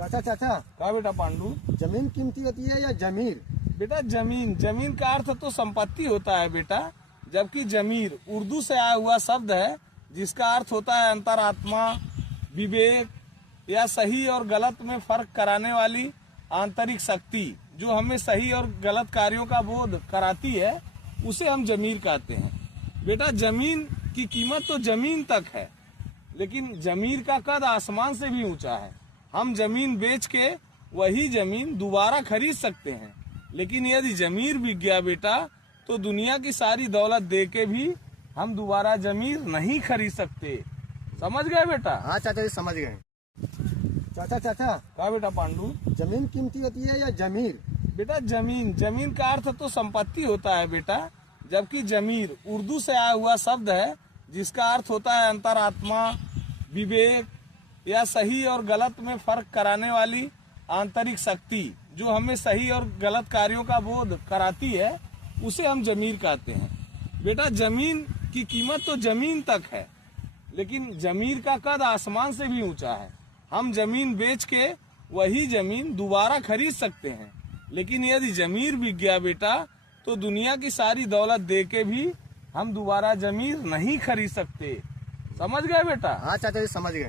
चाचा चाचा क्या बेटा पांडु? जमीन कीमती होती है या जमीर? बेटा जमीन, जमीन का अर्थ तो संपत्ति होता है बेटा, जबकि जमीर उर्दू से आया हुआ शब्द है जिसका अर्थ होता है अंतरात्मा, विवेक या सही और गलत में फर्क कराने वाली आंतरिक शक्ति जो हमें सही और गलत कार्यों का बोध कराती है, उसे हम जमीर कहते हैं। बेटा जमीन की कीमत तो जमीन तक है, लेकिन जमीर का कद आसमान से भी ऊंचा है। हम जमीन बेच के वही जमीन दोबारा खरीद सकते हैं, लेकिन यदि जमीर बिक गया बेटा तो दुनिया की सारी दौलत दे के भी हम दोबारा जमीर नहीं खरीद सकते। समझ गए बेटा? हाँ चाचा जी समझ गए। चाचा चाचा क्या बेटा पांडु? जमीन कीमती होती है या जमीर? बेटा जमीन, जमीन का अर्थ तो संपत्ति होता है बेटा, जबकि जमीर उर्दू से आया हुआ शब्द है जिसका अर्थ होता है अंतरात्मा, विवेक या सही और गलत में फर्क कराने वाली आंतरिक शक्ति जो हमें सही और गलत कार्यों का बोध कराती है, उसे हम जमीर कहते हैं। बेटा जमीन की कीमत तो जमीन तक है, लेकिन जमीर का कद आसमान से भी ऊंचा है। हम जमीन बेच के वही जमीन दोबारा खरीद सकते हैं, लेकिन यदि जमीर बिक गया बेटा तो दुनिया की सारी दौलत दे के भी हम दोबारा जमीर नहीं खरीद सकते। समझ गए बेटा? हाँ चाचा जी समझ गए।